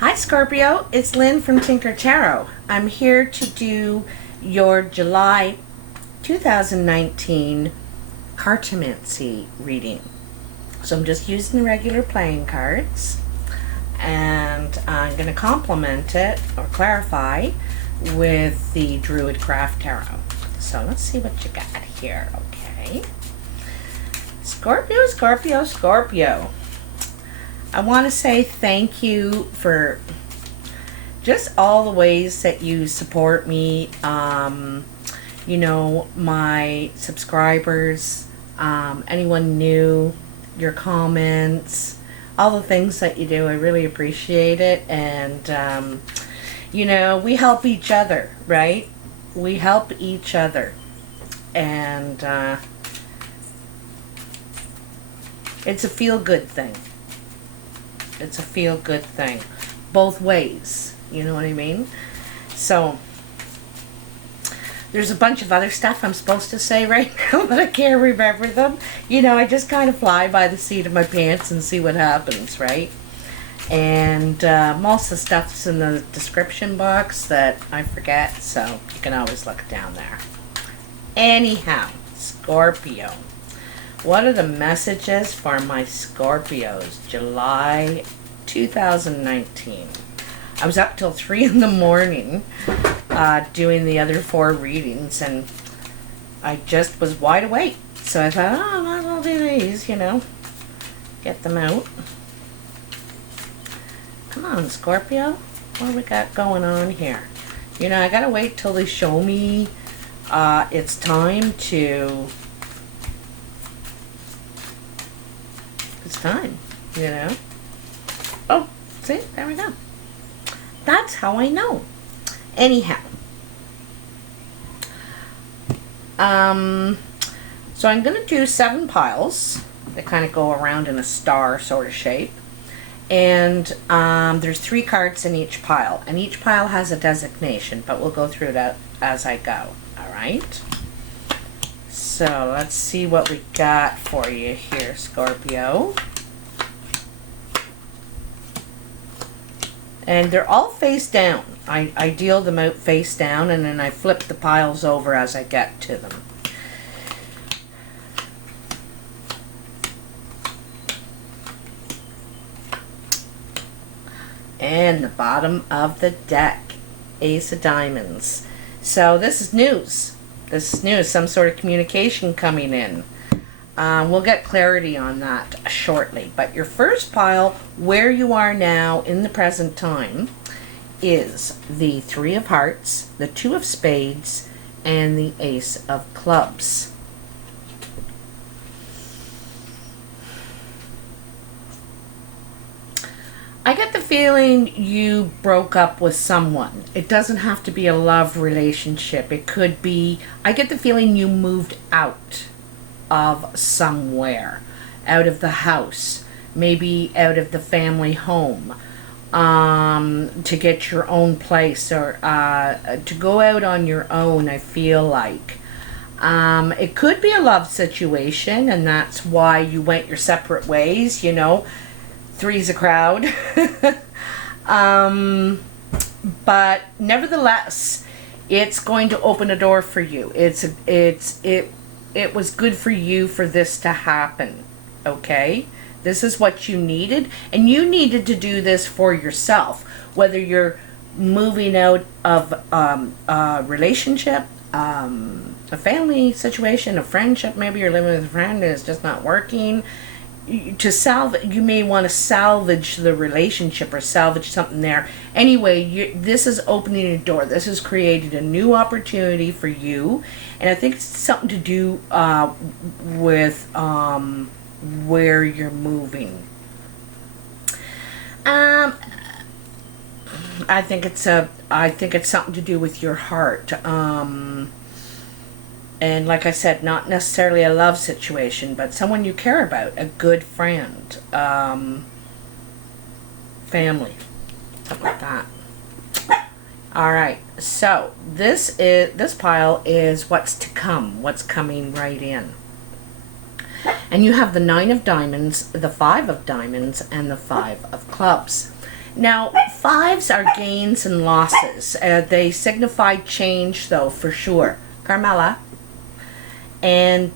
Hi Scorpio, it's Lynn from Tinker Tarot. I'm here to do your July 2019 Cartomancy reading. So I'm just using the regular playing cards and I'm going to complement it or clarify with the Druid Craft Tarot. So let's see what you got here, okay? Scorpio, Scorpio, Scorpio. I want to say thank you for just all the ways that you support me. You know, my subscribers, anyone new, your comments, all the things that you do. I really appreciate it. And, you know, we help each other, right? We help each other. And it's a feel-good thing. It's a feel-good thing. Both ways. You know what I mean? So, there's a bunch of other stuff I'm supposed to say right now, but I can't remember them. You know, I just kind of fly by the seat of my pants and see what happens, right? And most of the stuff's in the description box that I forget, so you can always look down there. Anyhow, Scorpio. What are the messages for my Scorpios, July 2019? I was up till 3 in the morning doing the other 4 readings, and I just was wide awake. So I thought, oh, I might as well do these, you know, get them out. Come on, Scorpio. What do we got going on here? You know, I gotta wait till they show me it's time to... It's time, you know. Oh, see, there we go. That's how I know. Anyhow, so I'm going to do 7 piles that kind of go around in a star sort of shape, and there's 3 cards in each pile, and each pile has a designation, but we'll go through that as I go. All right. So let's see what we got for you here, Scorpio. And they're all face down. I deal them out face down, and then I flip the piles over as I get to them. And the bottom of the deck, Ace of Diamonds. So this is news. This is news, some sort of communication coming in. We'll get clarity on that shortly. But your first pile, where you are now in the present time, is the 3 of Hearts, the 2 of Spades, and the Ace of Clubs. I get the feeling you broke up with someone. It doesn't have to be a love relationship. It could be, I get the feeling you moved out of somewhere, out of the house, maybe out of the family home, to get your own place, or to go out on your own. I feel like it could be a love situation, and that's why you went your separate ways. You know, 3's a crowd. But nevertheless, it's going to open a door for you. It was good for you for this to happen, okay? This is what you needed, and you needed to do this for yourself, whether you're moving out of a relationship, a family situation, a friendship, maybe you're living with a friend and it's just not working. You may want to salvage the relationship or salvage something there. Anyway, this is opening a door. This has created a new opportunity for you, and I think it's something to do with where you're moving. I think it's something to do with your heart. And like I said, not necessarily a love situation, but someone you care about, a good friend, family, something like that. All right, so this pile is what's to come, what's coming right in. And you have the 9 of Diamonds, the 5 of Diamonds, and the 5 of Clubs. Now, fives are gains and losses. They signify change, though, for sure. Carmela. And,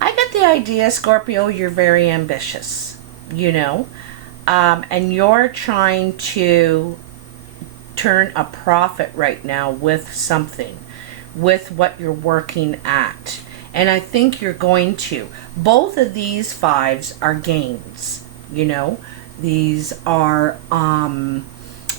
I get the idea, Scorpio, you're very ambitious, you know, and you're trying to turn a profit right now with something, with what you're working at. And I think you're going to. Both of these fives are gains, you know. These are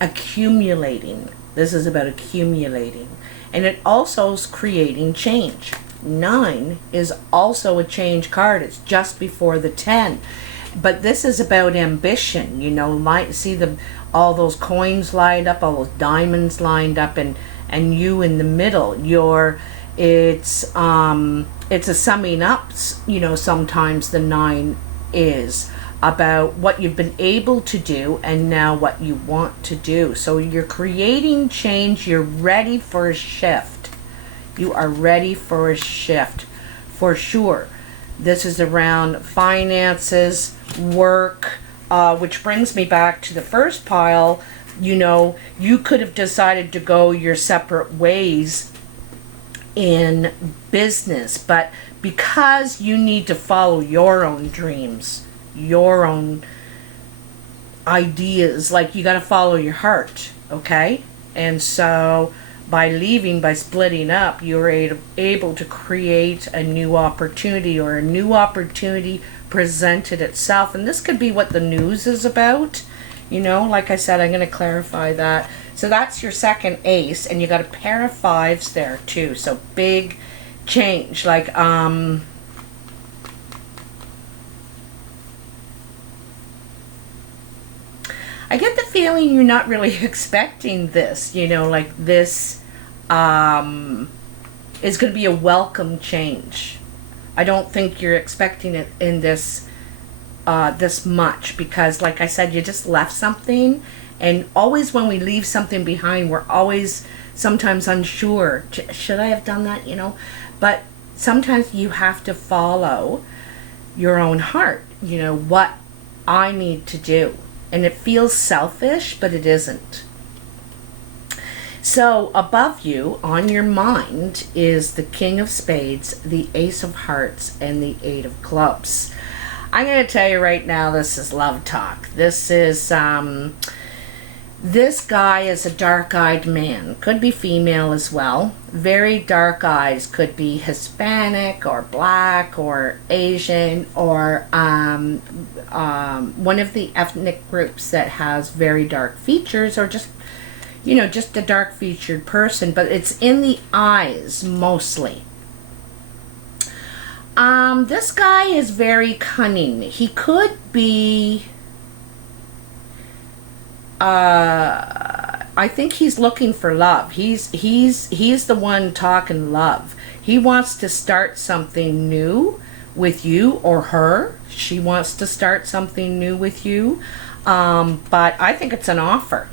accumulating. This is about accumulating. And it also is creating change. 9 is also a change card. It's just before the 10. But this is about ambition, you know. See all those coins lined up, all those diamonds lined up, and you in the middle. It's a summing up, you know. Sometimes the 9 is about what you've been able to do and now what you want to do. So you're creating change. You're ready for a shift. You are ready for a shift for sure. This is around finances, work, which brings me back to the first pile. You know, you could have decided to go your separate ways in business, but because you need to follow your own dreams, your own ideas, like you got to follow your heart, okay? And so by leaving, by splitting up, you're able to create a new opportunity, or a new opportunity presented itself. And this could be what the news is about, you know. Like I said, I'm going to clarify that. So that's your second ace, and you got a pair of fives there too. So big change, like I get the feeling you're not really expecting this, you know, like this is going to be a welcome change. I don't think you're expecting it in this this much, because like I said, you just left something, and always when we leave something behind, we're always sometimes unsure. Should I have done that, you know? But sometimes you have to follow your own heart, you know, what I need to do. And it feels selfish, but it isn't. So above you, on your mind, is the King of Spades, the Ace of Hearts, and the 8 of Clubs. I'm going to tell you right now, this is love talk. This is, this guy is a dark-eyed man. Could be female as well. Very dark eyes. Could be Hispanic or black or Asian, or one of the ethnic groups that has very dark features, or just, you know, just a dark featured person, but it's in the eyes mostly. This guy is very cunning. He could be, I think he's looking for love. He's the one talking love. He wants to start something new with you, or her. She wants to start something new with you. But I think it's an offer.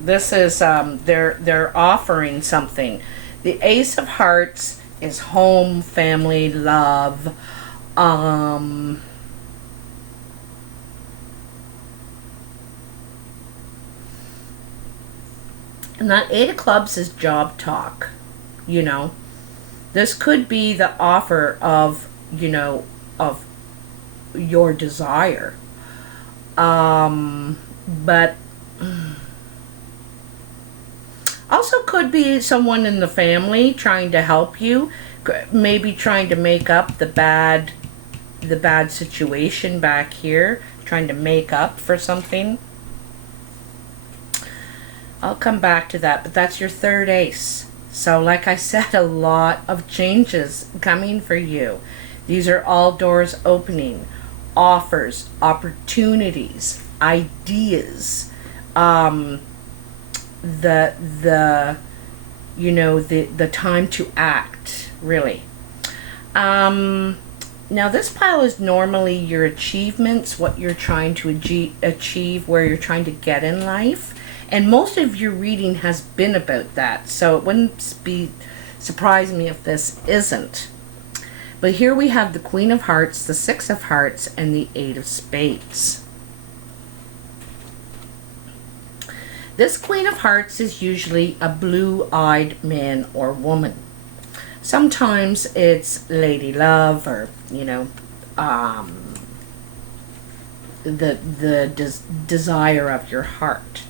This is, they're offering something. The Ace of Hearts is home, family, love. And that 8 of Clubs is job talk, you know. This could be the offer of, you know, of your desire. But also could be someone in the family trying to help you, maybe trying to make up the bad situation back here, trying to make up for something. I'll come back to that, but that's your third ace. So like I said, a lot of changes coming for you. These are all doors opening, offers, opportunities, ideas, you know, the time to act, really. Now this pile is normally your achievements, what you're trying to achieve, where you're trying to get in life. And most of your reading has been about that. So it wouldn't be surprising me if this isn't. But here we have the Queen of Hearts, the Six of Hearts, and the Eight of Spades. This Queen of Hearts is usually a blue-eyed man or woman. Sometimes it's lady love, or, you know, the desire of your heart.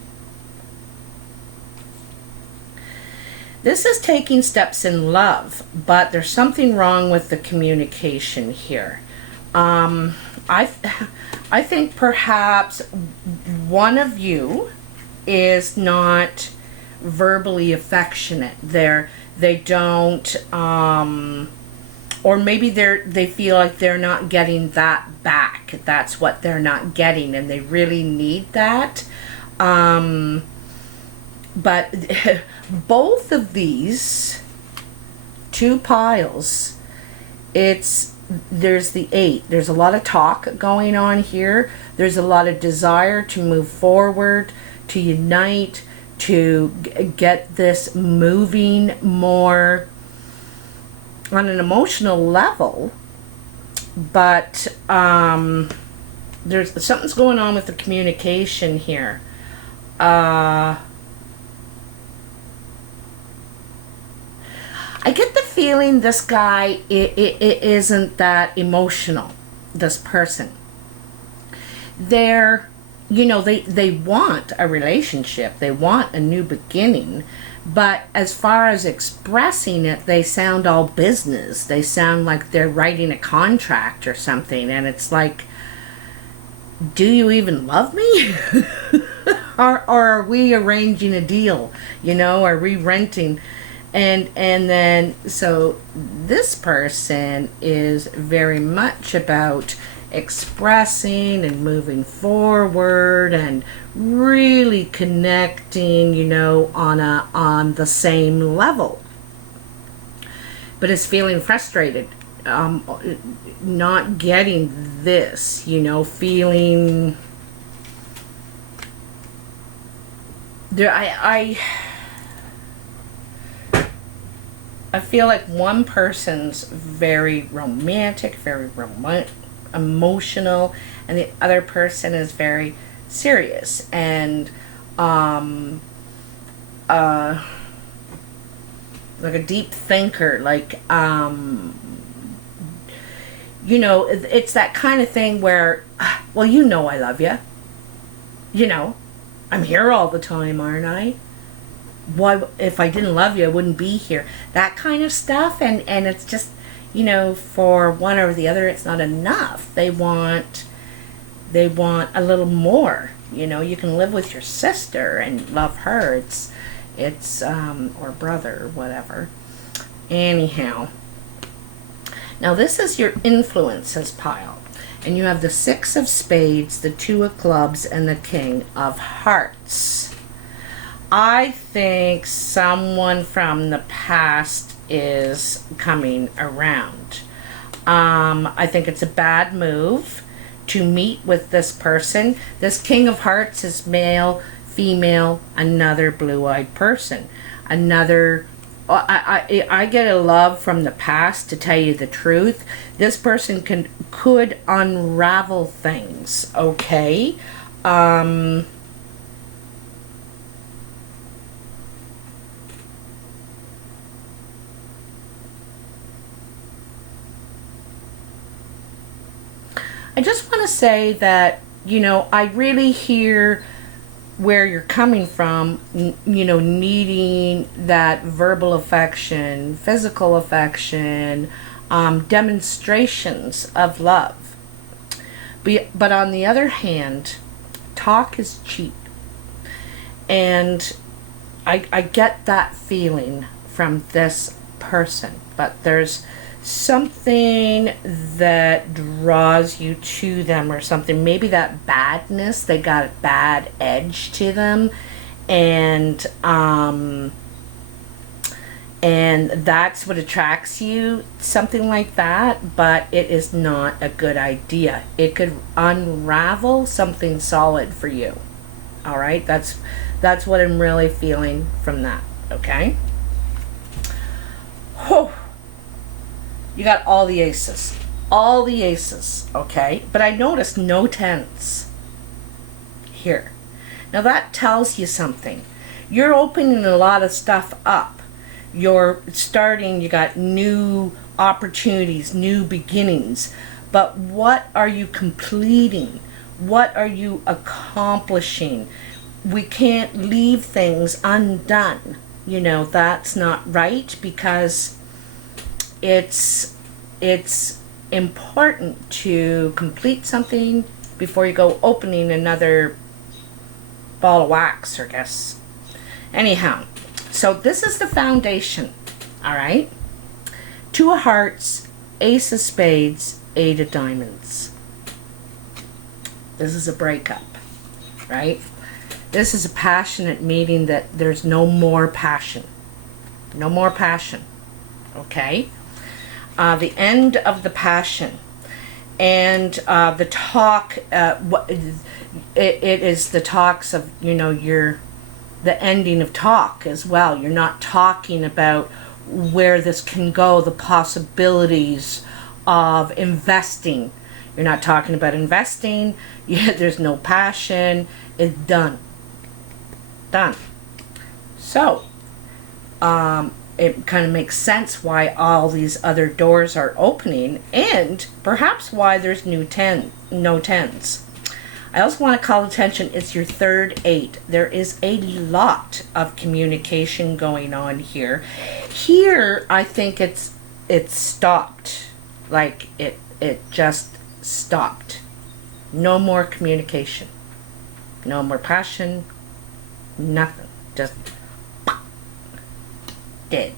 This is taking steps in love, but there's something wrong with the communication here. I think perhaps one of you is not verbally affectionate. They don't, or maybe they feel like they're not getting that back. That's what they're not getting, and they really need that. But both of these two piles, there's the 8. There's a lot of talk going on here. There's a lot of desire to move forward, to unite, to get this moving more on an emotional level. But there's something's going on with the communication here. I get the feeling this guy isn't that emotional, this person. They're, you know, they want a relationship. They want a new beginning. But as far as expressing it, they sound all business. They sound like they're writing a contract or something. And it's like, do you even love me? or are we arranging a deal? You know, are we renting? And then, so this person is very much about expressing and moving forward and really connecting, you know, on the same level. But is feeling frustrated, not getting this, you know, feeling there. I feel like one person's very romantic, very emotional, and the other person is very serious and like a deep thinker, like you know, it's that kind of thing where, well, you know, I love you, you know, I'm here all the time, aren't I? Why, if I didn't love you, I wouldn't be here. That kind of stuff. And it's just, you know, for one or the other, it's not enough. They want a little more. You know, you can live with your sister and love her. It's or brother, or whatever. Anyhow, now this is your influences pile. And you have the 6 of Spades, the 2 of Clubs, and the King of Hearts. I think someone from the past is coming around. I think it's a bad move to meet with this person. This King of Hearts is male, female, another blue-eyed person. Another, I get a love from the past, to tell you the truth. This person could unravel things, okay? I just want to say that, you know, I really hear where you're coming from, you know, needing that verbal affection, physical affection, demonstrations of love. But on the other hand, talk is cheap. And I get that feeling from this person. But there's something that draws you to them, or something, maybe that badness, they got a bad edge to them, and and that's what attracts you, something like that, but it is not a good idea. It could unravel something solid for you. All right, that's what I'm really feeling from that. Okay. Oh, you got all the aces, okay, but I noticed no tens here. Now that tells you something. You're opening a lot of stuff up. You're starting, you got new opportunities, new beginnings, but what are you completing? What are you accomplishing? We can't leave things undone. You know, that's not right, because it's important to complete something before you go opening another ball of wax, I guess. Anyhow, so this is the foundation, all right? Two of hearts, ace of spades, eight of diamonds. This is a breakup, right? This is a passionate meeting that there's no more passion. No more passion, okay? The end of the passion. And the talk, it is the talks of, you know, the ending of talk as well. You're not talking about where this can go, the possibilities of investing. You're not talking about investing. There's no passion. It's done. Done. So, it kind of makes sense why all these other doors are opening, and perhaps why there's no tens. I also want to call attention, it's your third eight. There is a lot of communication going on here. Here, I think it's stopped. Like, it just stopped. No more communication. No more passion. Nothing. Just dead.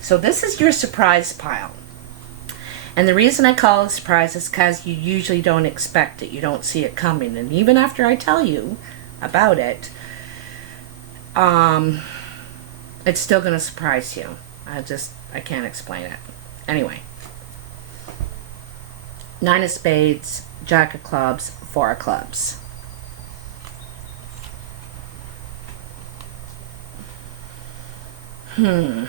So this is your surprise pile. And the reason I call it a surprise is because you usually don't expect it. You don't see it coming. And even after I tell you about it, it's still going to surprise you. I can't explain it. Anyway. Nine of spades, jack of clubs, four of clubs. I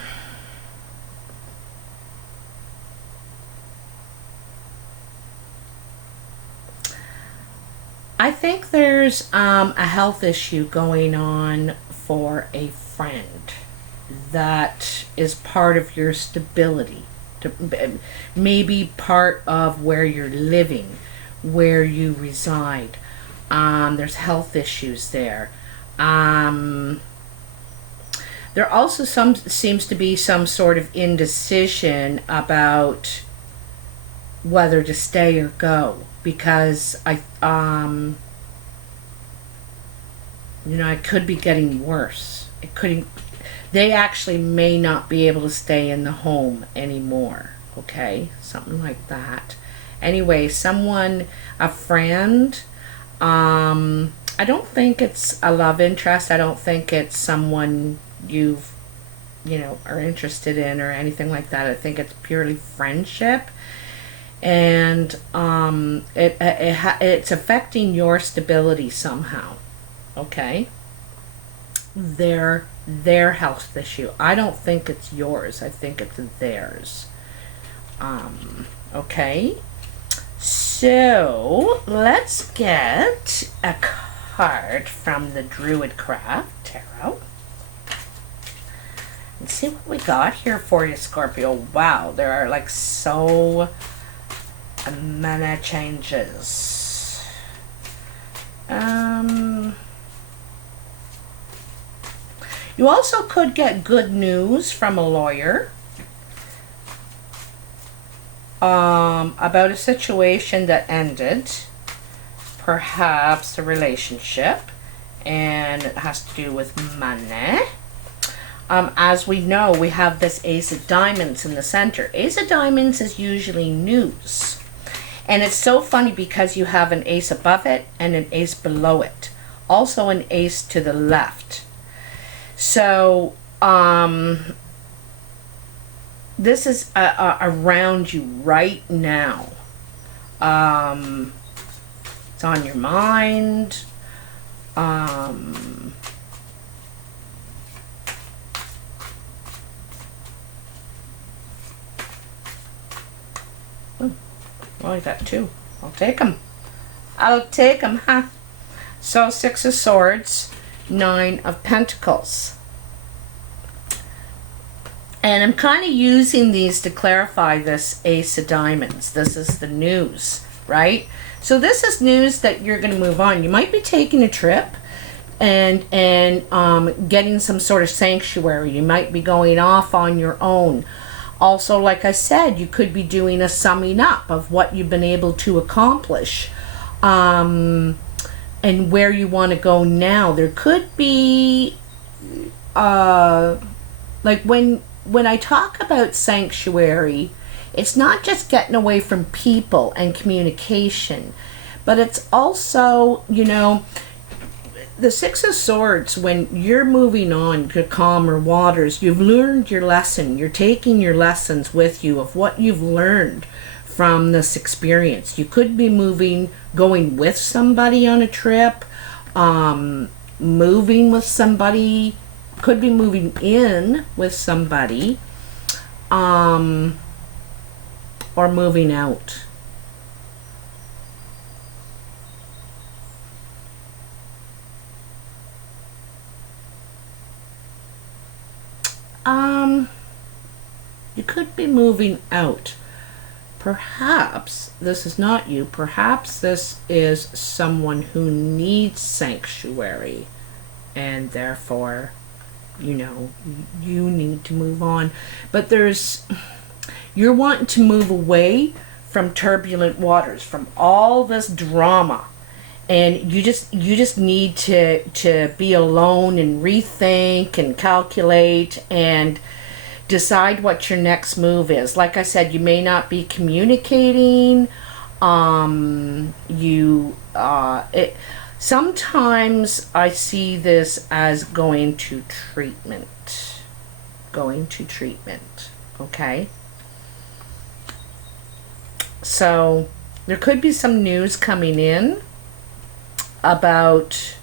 think there's a health issue going on for a friend that is part of your stability, maybe part of where you're living, where you reside. There's health issues there. There also seems to be some sort of indecision about whether to stay or go, because it could be getting worse. They actually may not be able to stay in the home anymore. Okay, something like that. Anyway, a friend. I don't think it's a love interest. I don't think it's someone you are interested in or anything like that. I think it's purely friendship, and it's affecting your stability somehow. Okay, their health issue. I don't think it's yours. I think it's theirs. Okay, so let's get a card from the Druid Craft Tarot. And see what we got here for you, Scorpio. Wow, there are like so many changes. You also could get good news from a lawyer about a situation that ended, perhaps a relationship, and it has to do with money. As we know, we have this Ace of Diamonds in the center. Ace of Diamonds is usually news. And it's so funny because you have an ace above it and an ace below it. Also an ace to the left. So this is around you right now. It's on your mind. Well, I got two. I'll take them. I'll take them, huh? So 6 of Swords, 9 of Pentacles. And I'm kind of using these to clarify this Ace of Diamonds. This is the news, right? So this is news that you're going to move on. You might be taking a trip and getting some sort of sanctuary. You might be going off on your own. Also, like I said, you could be doing a summing up of what you've been able to accomplish and where you want to go now. There could be, like when I talk about sanctuary, it's not just getting away from people and communication, but it's also, you know, the 6 of Swords, when you're moving on to calmer waters, you've learned your lesson. You're taking your lessons with you of what you've learned from this experience. You could be going with somebody on a trip, moving with somebody, could be moving in with somebody, or moving out. You could be moving out. Perhaps this is not you. Perhaps this is someone who needs sanctuary, and therefore, you know, you need to move on. But you're wanting to move away from turbulent waters, from all this drama. And you just need to be alone and rethink and calculate and decide what your next move is. Like I said, you may not be communicating. Sometimes I see this as going to treatment. Going to treatment. Okay? So there could be some news coming in about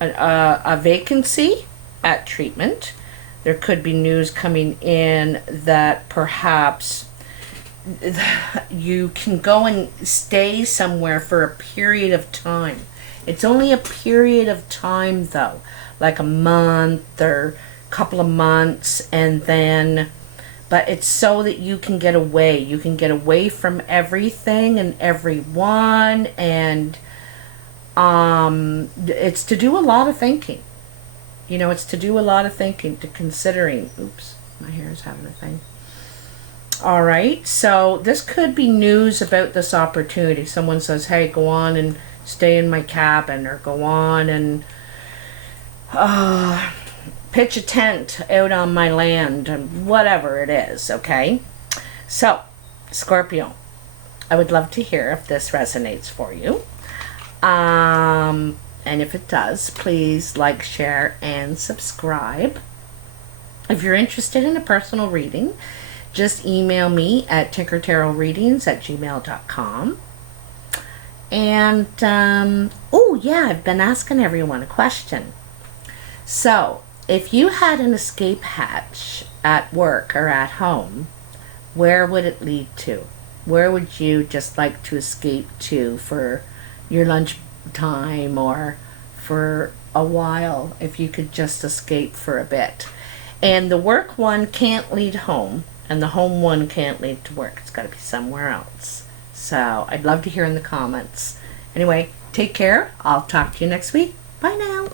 a vacancy at treatment. There could be news coming in that perhaps you can go and stay somewhere for a period of time. It's only a period of time though, like a month or a couple of months, and then but it's so that you can get away. You can get away from everything and everyone, and it's to do a lot of thinking. You know, it's to do a lot of thinking, to considering. Oops, my hair is having a thing. All right, so this could be news about this opportunity. Someone says, hey, go on and stay in my cabin, or go on and pitch a tent out on my land, and whatever it is, okay? So, Scorpio, I would love to hear if this resonates for you. And if it does, please like, share, and subscribe. If you're interested in a personal reading, just email me at tinkertarotreadings@gmail.com. And, oh yeah, I've been asking everyone a question. So, if you had an escape hatch at work or at home, where would it lead to? Where would you just like to escape to for your lunch time, or for a while, if you could just escape for a bit? And the work one can't lead home, and the home one can't lead to work. It's got to be somewhere else. So I'd love to hear in the comments. Anyway, take care. I'll talk to you next week. Bye now.